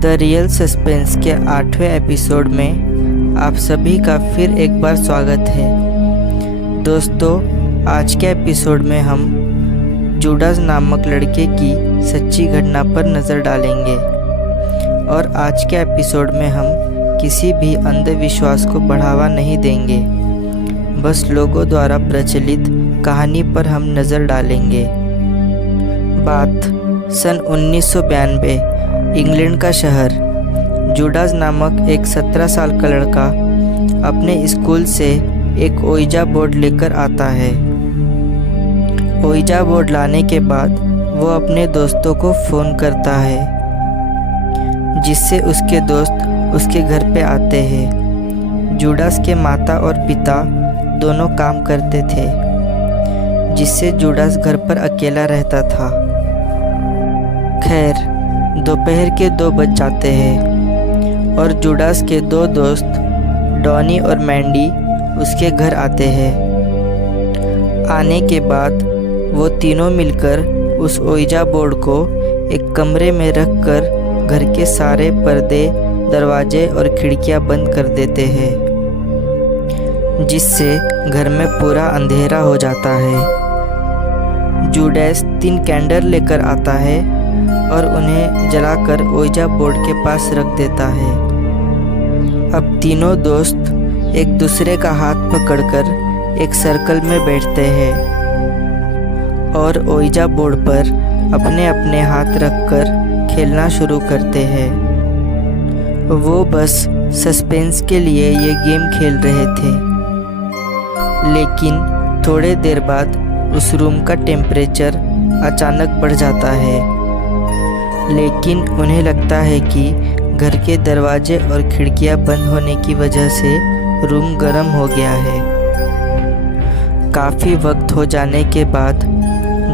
The real suspense के 8वें episode में आप सभी का फिर एक बार स्वागत है। दोस्तों, आज के एपिसोड में हम जूडास नामक लड़के की सच्ची घटना पर नज़र डालेंगे और आज के एपिसोड में हम किसी भी अंधविश्वास को बढ़ावा नहीं देंगे, बस लोगों द्वारा प्रचलित कहानी पर हम नज़र डालेंगे। बात सन 1992 इंग्लैंड का शहर। जूडास नामक एक 17 साल का लड़का अपने स्कूल से एक ओइजा बोर्ड लेकर आता है। ओइजा बोर्ड लाने के बाद वो अपने दोस्तों को फ़ोन करता है, जिससे उसके दोस्त उसके घर पे आते हैं। जूडास के माता और पिता दोनों काम करते थे, जिससे जूडास घर पर अकेला रहता था। खैर, दोपहर के 2 बज जाते हैं और जूडास के 2 दोस्त डॉनी और मैंडी उसके घर आते हैं। आने के बाद वो तीनों मिलकर उस ओइजा बोर्ड को एक कमरे में रखकर घर के सारे पर्दे, दरवाजे और खिड़कियां बंद कर देते हैं, जिससे घर में पूरा अंधेरा हो जाता है। जूडास 3 कैंडल लेकर आता है और उन्हें जलाकर ओइजा बोर्ड के पास रख देता है। अब तीनों दोस्त एक दूसरे का हाथ पकड़कर एक सर्कल में बैठते हैं और ओइजा बोर्ड पर अपने अपने हाथ रखकर खेलना शुरू करते हैं। वो बस सस्पेंस के लिए ये गेम खेल रहे थे, लेकिन थोड़े देर बाद उस रूम का टेम्परेचर अचानक बढ़ जाता है। लेकिन उन्हें लगता है कि घर के दरवाजे और खिड़कियां बंद होने की वजह से रूम गर्म हो गया है। काफ़ी वक्त हो जाने के बाद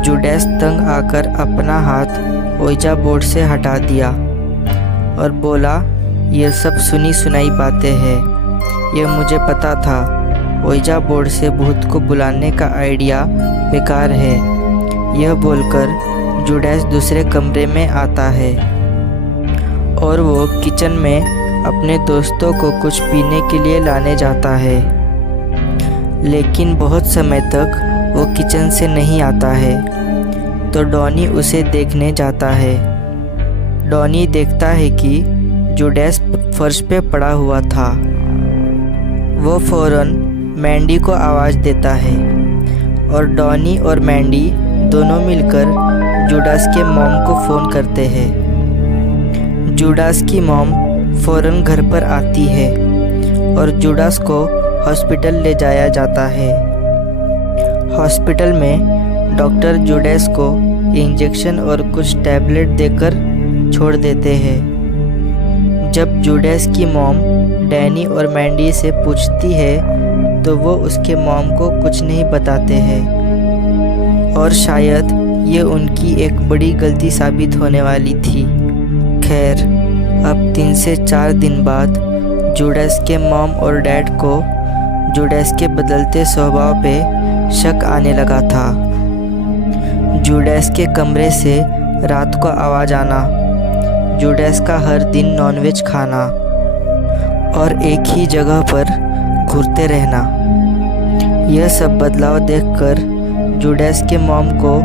जूडास तंग आकर अपना हाथ ओइजा बोर्ड से हटा दिया और बोला, यह सब सुनी सुनाई बातें हैं। यह मुझे पता था। ओइजा बोर्ड से भूत को बुलाने का आइडिया बेकार है। यह बोलकर जूडास दूसरे कमरे में आता है और वो किचन में अपने दोस्तों को कुछ पीने के लिए लाने जाता है, लेकिन बहुत समय तक वो किचन से नहीं आता है। तो डॉनी उसे देखने जाता है। डॉनी देखता है कि जूडास फर्श पे पड़ा हुआ था। वो फ़ौरन मैंडी को आवाज़ देता है और डॉनी और मैंडी दोनों मिलकर जूडास के मॉम को फ़ोन करते हैं। जूडास की मॉम फ़ौरन घर पर आती है और जूडास को हॉस्पिटल ले जाया जाता है। हॉस्पिटल में डॉक्टर जूडास को इंजेक्शन और कुछ टैबलेट देकर छोड़ देते हैं। जब जूडास की मॉम डैनी और मैंडी से पूछती है तो वो उसके मॉम को कुछ नहीं बताते हैं और शायद ये उनकी एक बड़ी गलती साबित होने वाली थी। खैर, अब 3 से 4 दिन बाद जूडास के मॉम और डैड को जूडास के बदलते स्वभाव पे शक आने लगा था। जूडास के कमरे से रात को आवाज़ आना, जूडास का हर दिन नॉनवेज खाना और एक ही जगह पर घूरते रहना, यह सब बदलाव देखकर जूडास के मॉम को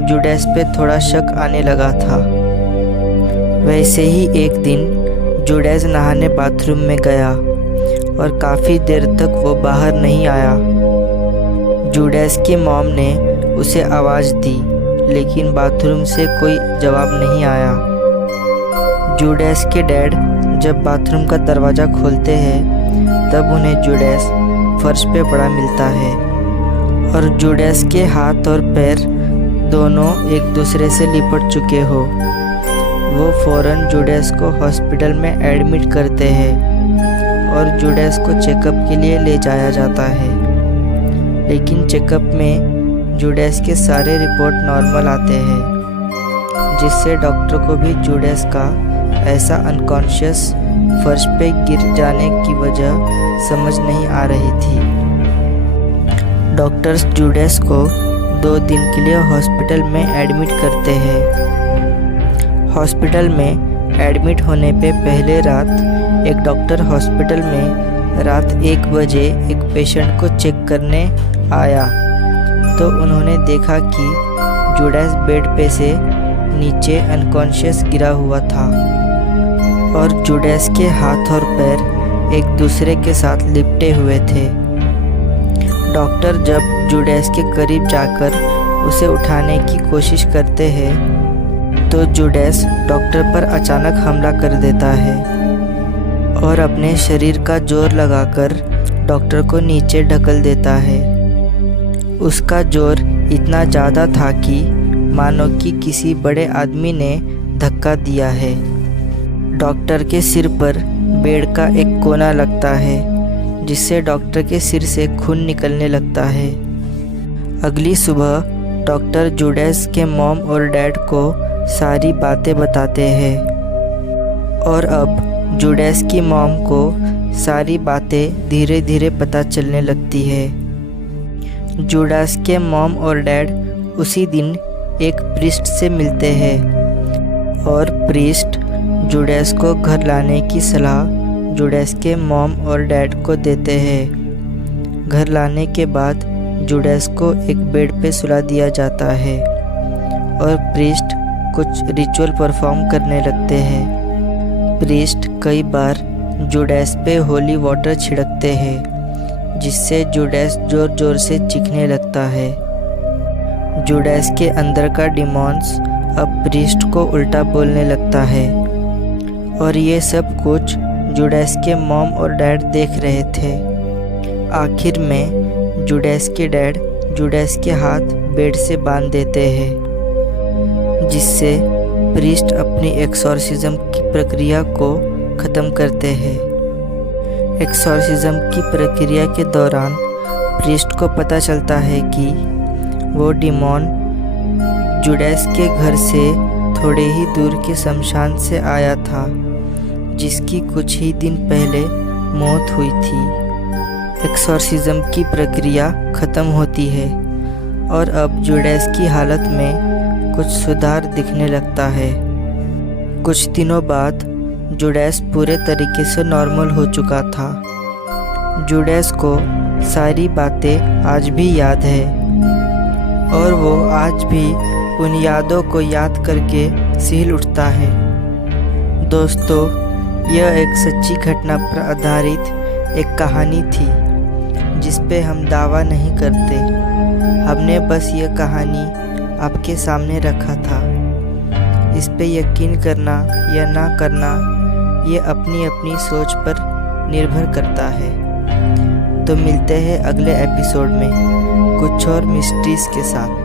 जूडास पे थोड़ा शक आने लगा था। वैसे ही एक दिन जूडास नहाने बाथरूम में गया और काफ़ी देर तक वो बाहर नहीं आया। जूडास की मॉम ने उसे आवाज़ दी, लेकिन बाथरूम से कोई जवाब नहीं आया। जूडास के डैड जब बाथरूम का दरवाज़ा खोलते हैं तब उन्हें जूडास फर्श पे पड़ा मिलता है और जूडास के हाथ और पैर दोनों एक दूसरे से लिपट चुके हो। वो फ़ौरन जूडास को हॉस्पिटल में एडमिट करते हैं और जूडास को चेकअप के लिए ले जाया जाता है। लेकिन चेकअप में जूडास के सारे रिपोर्ट नॉर्मल आते हैं, जिससे डॉक्टर को भी जूडास का ऐसा अनकॉन्शियस फर्श पे गिर जाने की वजह समझ नहीं आ रही थी। डॉक्टर्स जूडास को 2 दिन के लिए हॉस्पिटल में एडमिट करते हैं। हॉस्पिटल में एडमिट होने पे पहले रात एक डॉक्टर हॉस्पिटल में रात 1 बजे एक पेशेंट को चेक करने आया तो उन्होंने देखा कि जूडास बेड पे से नीचे अनकॉन्शियस गिरा हुआ था और जूडास के हाथ और पैर एक दूसरे के साथ लिपटे हुए थे। डॉक्टर जब जूडास के करीब जाकर उसे उठाने की कोशिश करते हैं तो जूडास डॉक्टर पर अचानक हमला कर देता है और अपने शरीर का जोर लगाकर डॉक्टर को नीचे ढकल देता है। उसका जोर इतना ज़्यादा था कि मानो कि किसी बड़े आदमी ने धक्का दिया है। डॉक्टर के सिर पर बेड का एक कोना लगता है जिससे डॉक्टर के सिर से खून निकलने लगता है। अगली सुबह डॉक्टर जूडास के मॉम और डैड को सारी बातें बताते हैं और अब जूडास की मॉम को सारी बातें धीरे धीरे पता चलने लगती है। जूडास के मॉम और डैड उसी दिन एक प्रीस्ट से मिलते हैं और प्रीस्ट जूडास को घर लाने की सलाह जूडास के मॉम और डैड को देते हैं। घर लाने के बाद जूडास को एक बेड पे सुला दिया जाता है और प्रीस्ट कुछ रिचुअल परफॉर्म करने लगते हैं। प्रीस्ट कई बार जूडास पे होली वाटर छिड़कते हैं जिससे जूडास ज़ोर ज़ोर से चीखने लगता है। जूडास के अंदर का डिमॉन्स अब प्रीस्ट को उल्टा बोलने लगता है और ये सब कुछ जूडास के मॉम और डैड देख रहे थे। आखिर में जूडास के डैड जूडास के हाथ बेड से बांध देते हैं जिससे प्रीस्ट अपनी एक्सॉर्सिज्म की प्रक्रिया को ख़त्म करते हैं। एक्सॉर्सिज्म की प्रक्रिया के दौरान प्रीस्ट को पता चलता है कि वो डिमॉन जूडास के घर से थोड़े ही दूर के शमशान से आया था जिसकी कुछ ही दिन पहले मौत हुई थी। एक्सॉर्सिज्म की प्रक्रिया ख़त्म होती है और अब जूडास की हालत में कुछ सुधार दिखने लगता है। कुछ दिनों बाद जूडास पूरे तरीके से नॉर्मल हो चुका था। जूडास को सारी बातें आज भी याद है और वो आज भी उन यादों को याद करके सिहल उठता है। दोस्तों, यह एक सच्ची घटना पर आधारित एक कहानी थी जिस पे हम दावा नहीं करते। हमने बस यह कहानी आपके सामने रखा था। इस पे यकीन करना या ना करना ये अपनी अपनी सोच पर निर्भर करता है। तो मिलते हैं अगले एपिसोड में कुछ और मिस्ट्रीज के साथ।